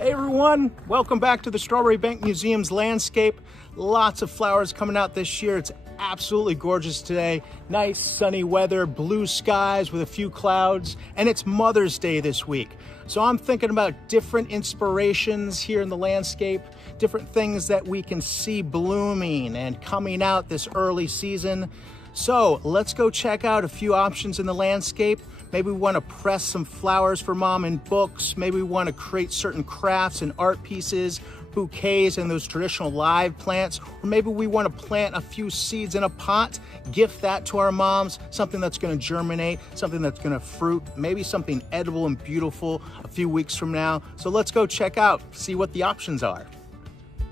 Hey everyone, welcome back to the Strawbery Banke Museum's landscape. Lots of flowers coming out this year. It's absolutely gorgeous today. Nice sunny weather, blue skies with a few clouds, and it's Mother's Day this week. So I'm thinking about different inspirations here in the landscape, different things that we can see blooming and coming out this early season. So let's go check out a few options in the landscape. Maybe we want to press some flowers for mom in books. Maybe we want to create certain crafts and art pieces, bouquets and those traditional live plants. Or maybe we want to plant a few seeds in a pot, gift that to our moms, something that's going to germinate, something that's going to fruit, maybe something edible and beautiful a few weeks from now. So let's go check out, see what the options are.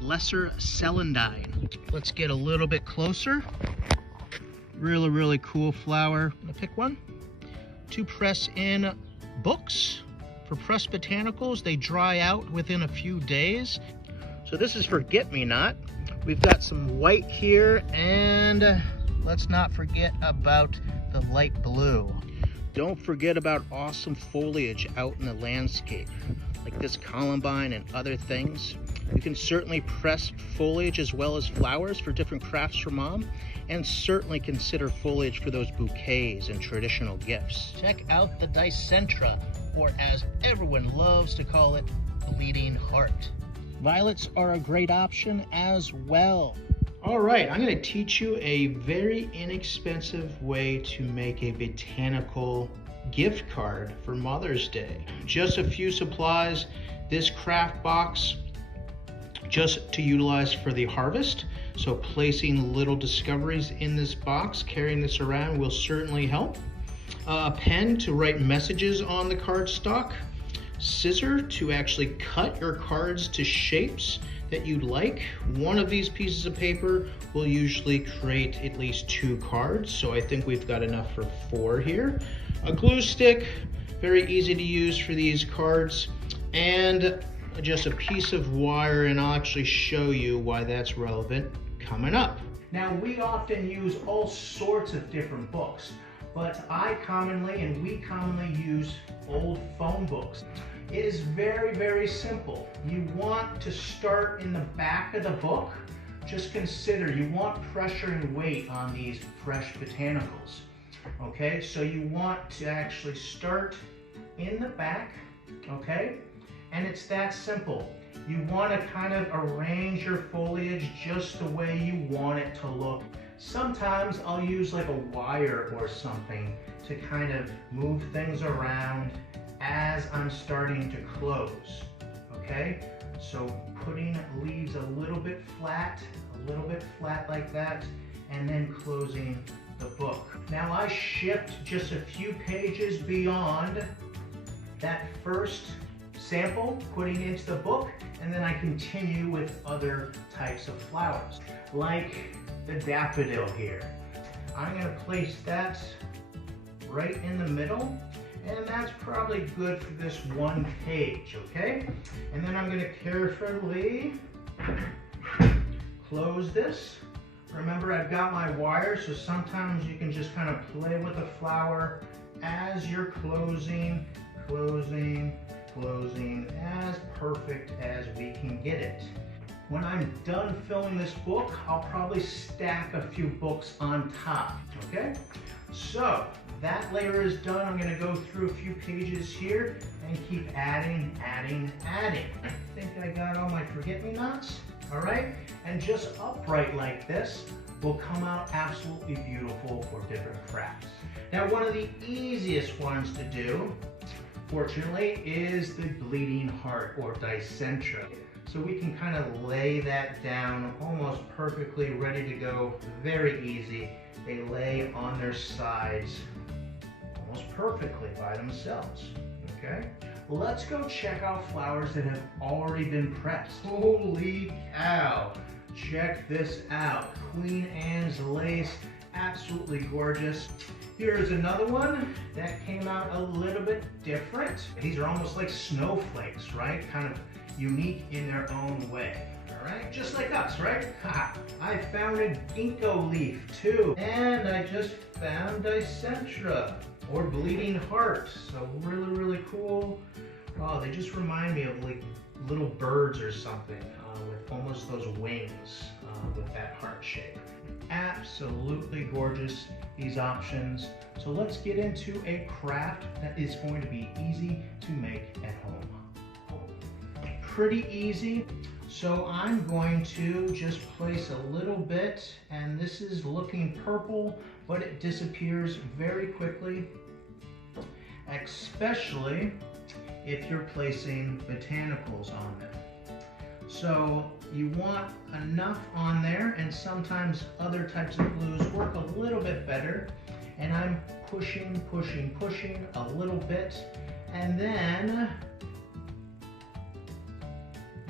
Lesser celandine. Let's get a little bit closer. Really cool flower. I'm gonna pick one. To press in books. For pressed botanicals, they dry out within a few days. So this is forget-me-not. We've got some white here, and let's not forget about the light blue. Don't forget about awesome foliage out in the landscape, like this columbine and other things. You can certainly press foliage as well as flowers for different crafts for mom, and certainly consider foliage for those bouquets and traditional gifts. Check out the Dicentra, or as everyone loves to call it, bleeding heart. Violets are a great option as well. All right, I'm going to teach you a very inexpensive way to make a botanical gift card for Mother's Day. Just a few supplies, this craft box, just to utilize for the harvest. So placing little discoveries in this box, carrying this around will certainly help. A pen to write messages on the cardstock. Scissor to actually cut your cards to shapes that you'd like. One of these pieces of paper will usually create at least 2 cards, so I think we've got enough for 4 here. A glue stick, very easy to use for these cards, and just a piece of wire, and I'll actually show you why that's relevant coming up. Now, we often use all sorts of different books, but we commonly use old phone books. It is very simple. You want to start in the back of the book. Just consider, you want pressure and weight on these fresh botanicals. Okay, so you want to actually start in the back, okay? And it's that simple. You want to kind of arrange your foliage just the way you want it to look. Sometimes I'll use like a wire or something to kind of move things around as I'm starting to close, okay? So putting leaves a little bit flat like that, and then closing the book. Now I shift just a few pages beyond that first sample, putting into the book, and then I continue with other types of flowers, like the daffodil here. I'm going to place that right in the middle, and that's probably good for this one page, okay? And then I'm going to carefully close this. Remember, I've got my wire, so sometimes you can just kind of play with the flower as you're closing, as perfect as we can get it. When I'm done filling this book, I'll probably stack a few books on top, okay? So that layer is done. I'm going to go through a few pages here and keep adding. I think I got all my forget-me-nots, all right? And just upright like this will come out absolutely beautiful for different crafts. Now, one of the easiest ones to do, fortunately, is the bleeding heart or Dicentra. So we can kind of lay that down almost perfectly, ready to go, very easy. They lay on their sides almost perfectly by themselves, okay? Let's go check out flowers that have already been pressed. Holy cow, check this out. Queen Anne's lace, absolutely gorgeous. Here's another one that came out a little bit different. These are almost like snowflakes, right? Kind of unique in their own way. All right, just like us, right? Ha! I found a ginkgo leaf too, and I just found Dicentra or bleeding heart. So really cool. Oh, they just remind me of like little birds or something with almost those wings with that heart shape. Absolutely gorgeous, these options. So let's get into a craft that is going to be easy to make at home. Pretty easy. So I'm going to just place a little bit, and this is looking purple, but it disappears very quickly, especially if you're placing botanicals on them. So you want enough on there, and sometimes other types of glues work a little bit better. And I'm pushing a little bit, and then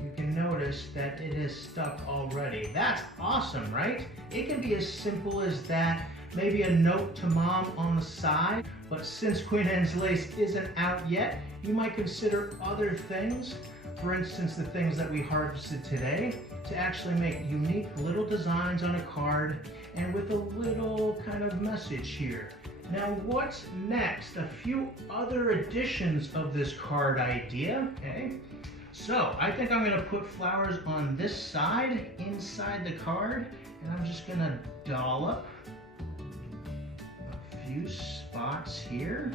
you can notice that it is stuck already. That's awesome, right? It can be as simple as that. Maybe a note to mom on the side, but since Queen Anne's lace isn't out yet, you might consider other things. For instance, the things that we harvested today, to actually make unique little designs on a card and with a little kind of message here. Now what's next? A few other additions of this card idea, okay? So I think I'm gonna put flowers on this side, inside the card, and I'm just gonna dollop a few spots here.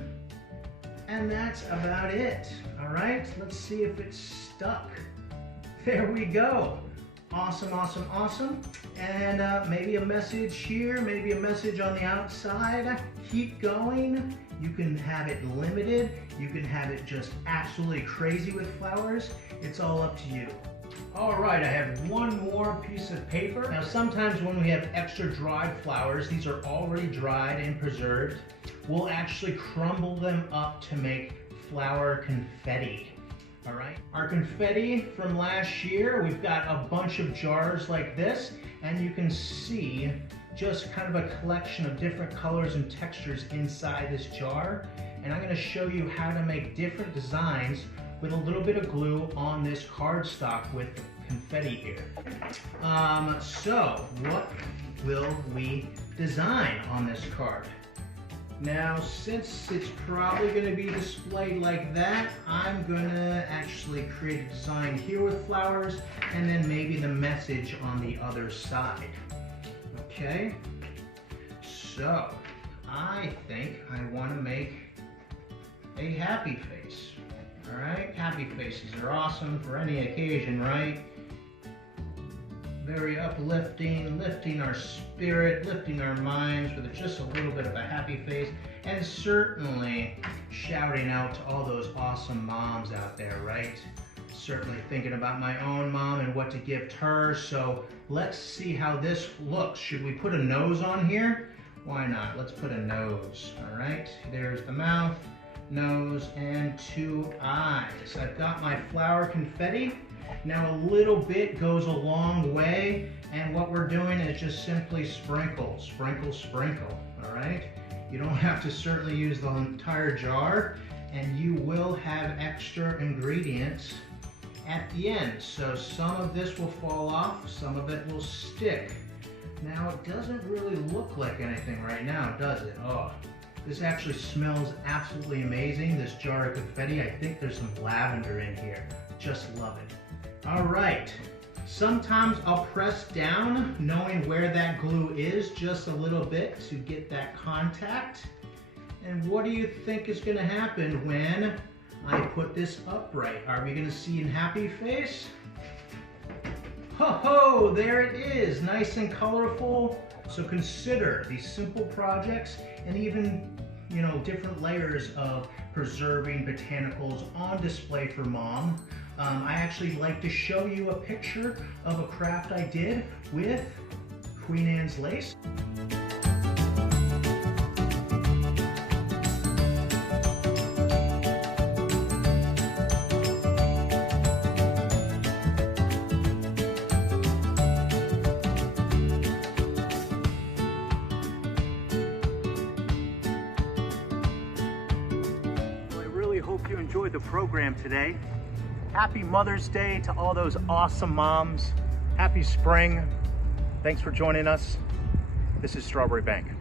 And that's about it. All right, let's see if it's stuck. There we go. Awesome, awesome, awesome. And maybe a message here, maybe a message on the outside. Keep going. You can have it limited. You can have it just absolutely crazy with flowers. It's all up to you. All right, I have one more piece of paper. Now, sometimes when we have extra dried flowers, these are already dried and preserved, we'll actually crumble them up to make flower confetti. All right, our confetti from last year, we've got a bunch of jars like this, and you can see just kind of a collection of different colors and textures inside this jar. And I'm gonna show you how to make different designs with a little bit of glue on this cardstock with confetti here. So what will we design on this card? Now, since it's probably going to be displayed like that, I'm going to actually create a design here with flowers and then maybe the message on the other side. Okay, so I think I want to make a happy face. All right, happy faces are awesome for any occasion, right? Very uplifting, lifting our spirit, lifting our minds with just a little bit of a happy face, and certainly shouting out to all those awesome moms out there, right? Certainly thinking about my own mom and what to gift her. So let's see how this looks. Should we put a nose on here? Why not? Let's put a nose. All right, there's the mouth, nose, and 2 eyes. I've got my flower confetti. Now a little bit goes a long way, and what we're doing is just simply sprinkle, sprinkle, sprinkle, all right? You don't have to certainly use the entire jar, and you will have extra ingredients at the end. So some of this will fall off, some of it will stick. Now it doesn't really look like anything right now, does it? Oh, this actually smells absolutely amazing, this jar of confetti. I think there's some lavender in here. Just love it. All right, sometimes I'll press down, knowing where that glue is just a little bit to get that contact. And what do you think is gonna happen when I put this upright? Are we gonna see a happy face? Ho ho, there it is, nice and colorful. So consider these simple projects and even, you know, different layers of preserving botanicals on display for mom. I actually like to show you a picture of a craft I did with Queen Anne's lace. Well, I really hope you enjoyed the program today. Happy Mother's Day to all those awesome moms. Happy spring. Thanks for joining us. This is Strawbery Banke.